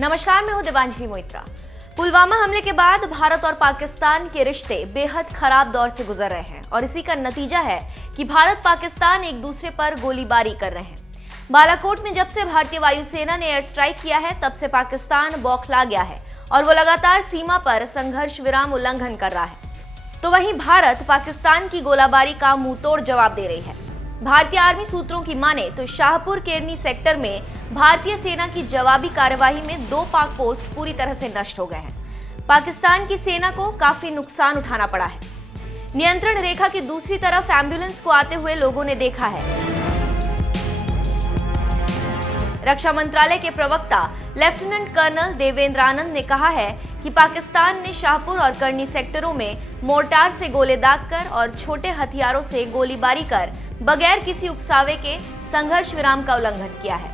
नमस्कार, मैं हूं दिवांजलि मोइत्रा। पुलवामा हमले के बाद भारत और पाकिस्तान के रिश्ते बेहद खराब दौर से गुजर रहे हैं और इसी का नतीजा है कि भारत पाकिस्तान एक दूसरे पर गोलीबारी कर रहे हैं। बालाकोट में जब से भारतीय वायुसेना ने एयर स्ट्राइक किया है, तब से पाकिस्तान बौखला गया है और वो लगातार सीमा पर संघर्ष विराम उल्लंघन कर रहा है। तो वहीं भारत पाकिस्तान की गोलाबारी का मुंहतोड़ जवाब दे रही है। भारतीय आर्मी सूत्रों की माने तो शाहपुर केरनी सेक्टर में भारतीय सेना की जवाबी कार्यवाही में 2 पाक पोस्ट पूरी तरह से नष्ट हो गए हैं। पाकिस्तान की सेना को काफी नुकसान उठाना पड़ा है। नियंत्रण रेखा की दूसरी तरफ एम्बुलेंस को आते हुए लोगों ने देखा है। रक्षा मंत्रालय के प्रवक्ता लेफ्टिनेंट कर्नल देवेंद्र आनंद ने कहा है कि पाकिस्तान ने शाहपुर और करनी सेक्टरों में मोर्टार से गोले दागकर और छोटे हथियारों से गोलीबारी कर बगैर किसी उकसावे के संघर्ष विराम का उल्लंघन किया है।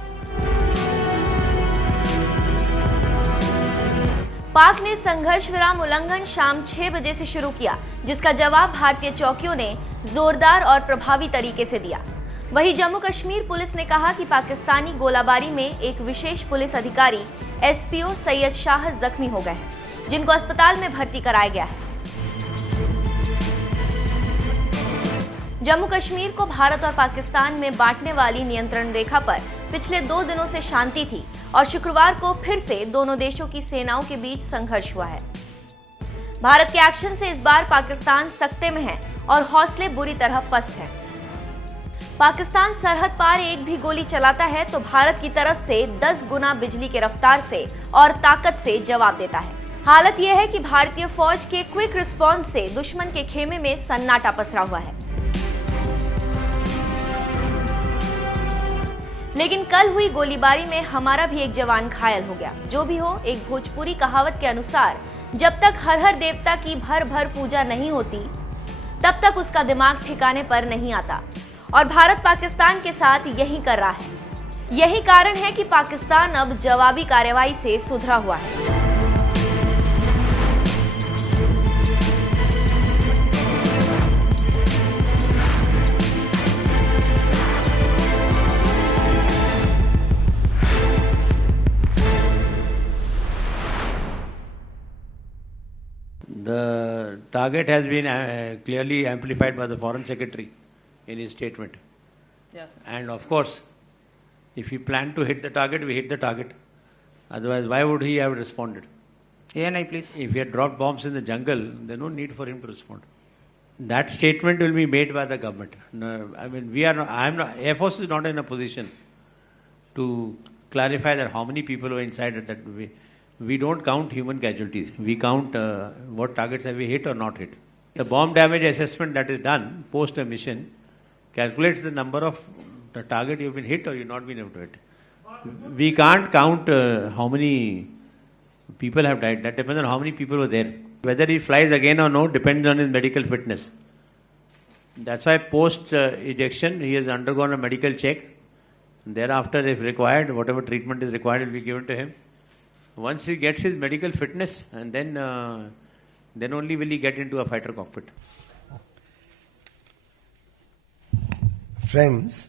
पाक ने संघर्ष विराम उल्लंघन शाम 6 बजे से शुरू किया, जिसका जवाब भारतीय चौकियों ने जोरदार और प्रभावी तरीके से दिया। वहीं जम्मू कश्मीर पुलिस ने कहा कि पाकिस्तानी गोलाबारी में एक विशेष पुलिस अधिकारी एसपीओ सैयद शाह जख्मी हो गए हैं, जिनको अस्पताल में भर्ती कराया गया है। जम्मू कश्मीर को भारत और पाकिस्तान में बांटने वाली नियंत्रण रेखा पर पिछले 2 दिनों से शांति थी और शुक्रवार को फिर से दोनों देशों की सेनाओं के बीच संघर्ष हुआ है। भारत के एक्शन से इस बार पाकिस्तान सकते में है और हौसले बुरी तरह पस्त हैं। पाकिस्तान सरहद पार एक भी गोली चलाता है तो भारत की तरफ से 10 गुना बिजली के रफ्तार से और ताकत से जवाब देता है। हालत यह है कि भारतीय फौज के क्विक रिस्पॉन्स से दुश्मन के खेमे में सन्नाटा पसरा हुआ है। लेकिन कल हुई गोलीबारी में हमारा भी एक जवान घायल हो गया। जो भी हो, एक भोजपुरी कहावत के अनुसार जब तक हर हर देवता की भर भर पूजा नहीं होती, तब तक उसका दिमाग ठिकाने पर नहीं आता। और भारत पाकिस्तान के साथ यही कर रहा है। यही कारण है कि पाकिस्तान अब जवाबी कार्रवाई से सुधरा हुआ है। The target has been clearly amplified by the Foreign Secretary in his statement. Yeah. And of course, if he planned to hit the target, we hit the target. Otherwise, why would he have responded? ANI, please. If he had dropped bombs in the jungle, there's no need for him to respond. That statement will be made by the government. No, I mean, Air Force is not in a position to clarify that how many people were inside it. That we don't count human casualties. We count what targets have we hit or not hit. The bomb damage assessment that is done post a mission calculates the number of the target you've been hit or you've not been able to hit. We can't count how many people have died. That depends on how many people were there. Whether he flies again or no depends on his medical fitness. That's why post ejection he has undergone a medical check. Thereafter, if required, whatever treatment is required will be given to him. Once he gets his medical fitness, and then only will he get into a fighter cockpit. Friends,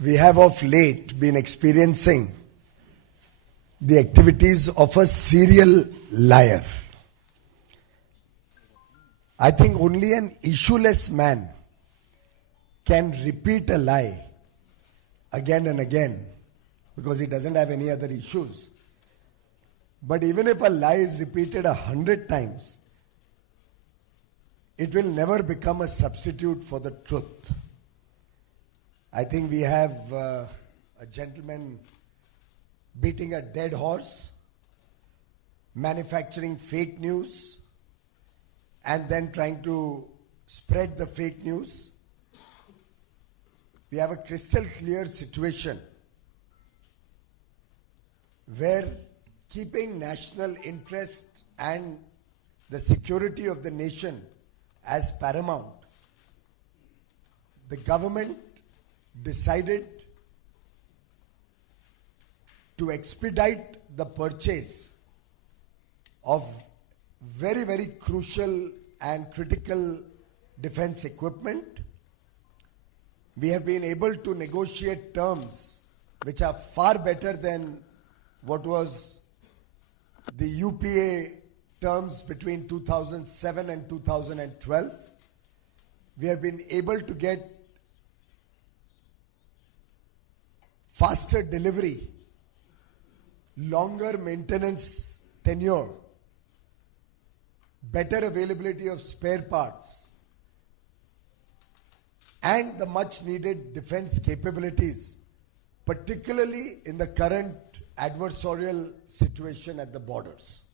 we have of late been experiencing the activities of a serial liar. I think only an issueless man can repeat a lie again and again, because he doesn't have any other issues. But even if a lie is repeated 100 times, it will never become a substitute for the truth. I think we have a gentleman beating a dead horse, manufacturing fake news, and then trying to spread the fake news. We have a crystal clear situation where keeping national interest and the security of the nation as paramount, the government decided to expedite the purchase of very, very crucial and critical defense equipment. We have been able to negotiate terms which are far better than what was the UPA terms between 2007 and 2012. We have been able to get faster delivery, longer maintenance tenure, better availability of spare parts, and the much needed defense capabilities, particularly in the current adversarial situation at the borders.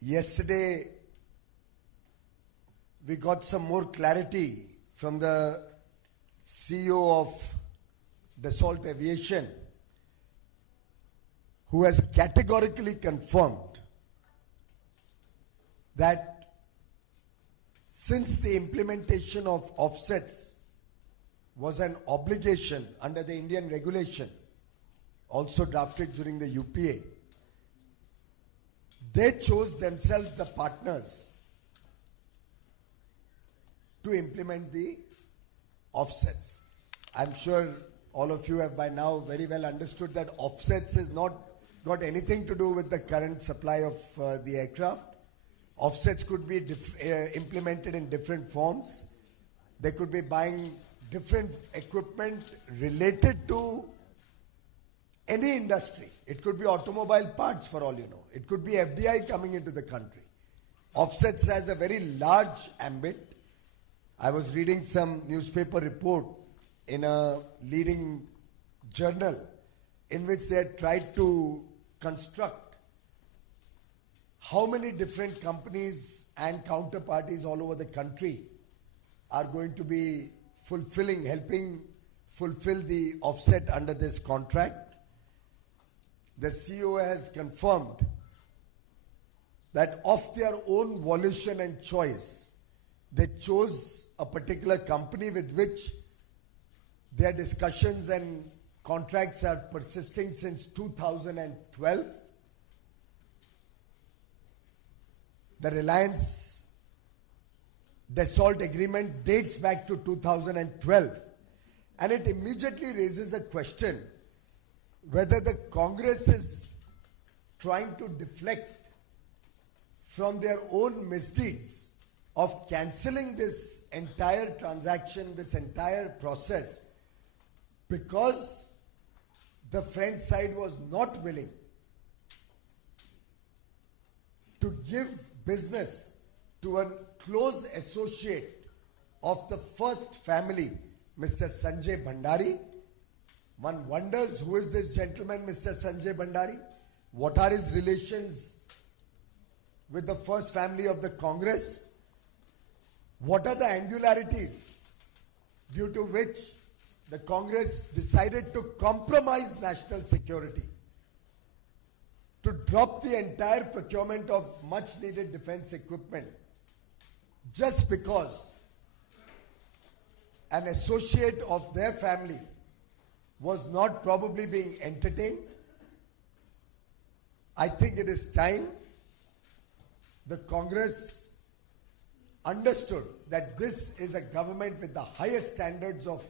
Yesterday, we got some more clarity from the CEO of Dassault Aviation, who has categorically confirmed that since the implementation of offsets was an obligation under the Indian regulation, also drafted during the UPA, they chose themselves the partners to implement the offsets. I'm sure all of you have by now very well understood that offsets is not got anything to do with the current supply of the aircraft. Offsets could be implemented in different forms. They could be buying different equipment related to any industry. It could be automobile parts for all you know. It could be FDI coming into the country. Offsets has a very large ambit. I was reading some newspaper report in a leading journal in which they had tried to construct how many different companies and counterparties all over the country are going to be helping fulfill the offset under this contract. The CEO has confirmed that of their own volition and choice, they chose a particular company with which their discussions and contracts are persisting since 2012. The Reliance Dassault agreement dates back to 2012, and it immediately raises a question whether the Congress is trying to deflect from their own misdeeds of cancelling this entire transaction, this entire process, because the French side was not willing to give business to a close associate of the first family, Mr. Sanjay Bhandari. One wonders, who is this gentleman, Mr. Sanjay Bhandari? What are his relations with the first family of the Congress? What are the angularities due to which the Congress decided to compromise national security, to drop the entire procurement of much needed defense equipment just because an associate of their family was not probably being entertained? I think it is time the Congress understood that this is a government with the highest standards of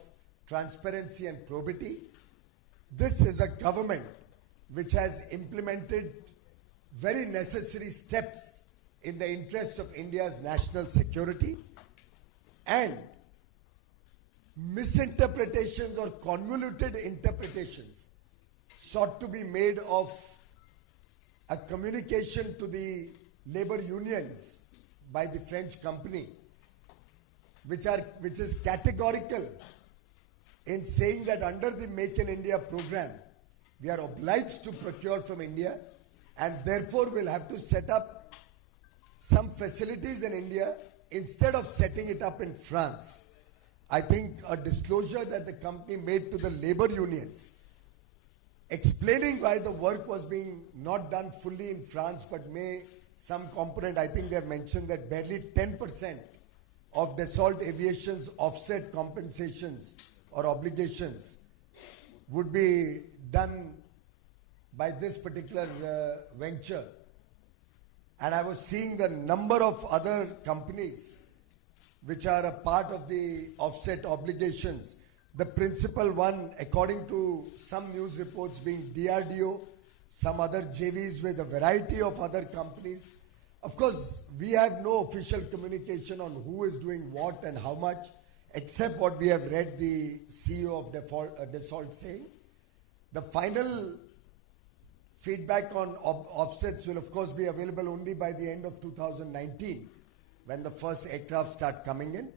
transparency and probity. This is a government which has implemented very necessary steps in the interest of India's national security, and misinterpretations or convoluted interpretations sought to be made of a communication to the labor unions by the French company, which is categorical in saying that under the Make in India program, we are obliged to procure from India and therefore will have to set up some facilities in India instead of setting it up in France. I think a disclosure that the company made to the labor unions explaining why the work was being not done fully in France but may some component, I think they have mentioned that barely 10% of Dassault Aviation's offset compensations or obligations would be done by this particular venture. And I was seeing the number of other companies which are a part of the offset obligations. The principal one, according to some news reports, being DRDO, some other JVs with a variety of other companies. Of course, we have no official communication on who is doing what and how much, except what we have read the CEO of Dassault saying. The final feedback on offsets will of course be available only by the end of 2019, when the first aircraft start coming in.